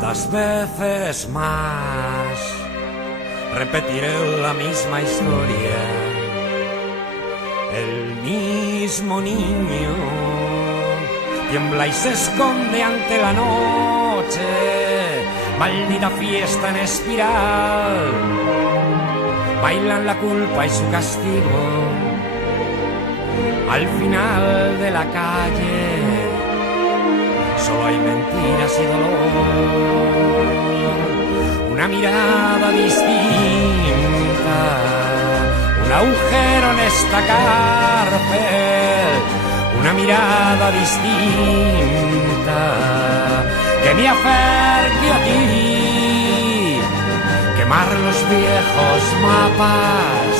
¿Cuántas veces más repetiré la misma historia? El mismo niño tiembla y se esconde ante la noche. Maldita fiesta en espiral. Bailan la culpa y su castigo. Al final de la calle solo hay mentiras y dolor. Una mirada distinta, un agujero en esta cárcel. Una mirada distinta que me acerque a ti. Quemar los viejos mapas,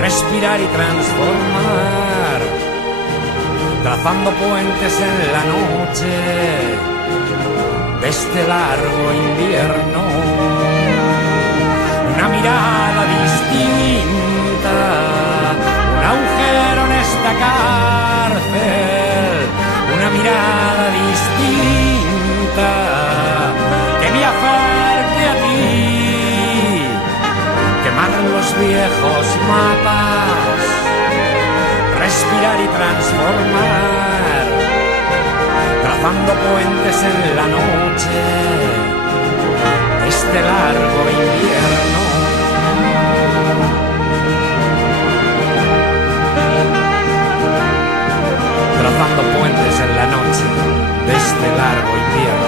respirar y transformar, trazando puentes en la noche de este largo invierno. Una mirada distinta, un agujero en esta cárcel. Una mirada distinta que me acerque a ti. Quemar los viejos mapas, respirar y transformar, trazando puentes en la noche de este largo invierno. Trazando puentes en la noche de este largo invierno.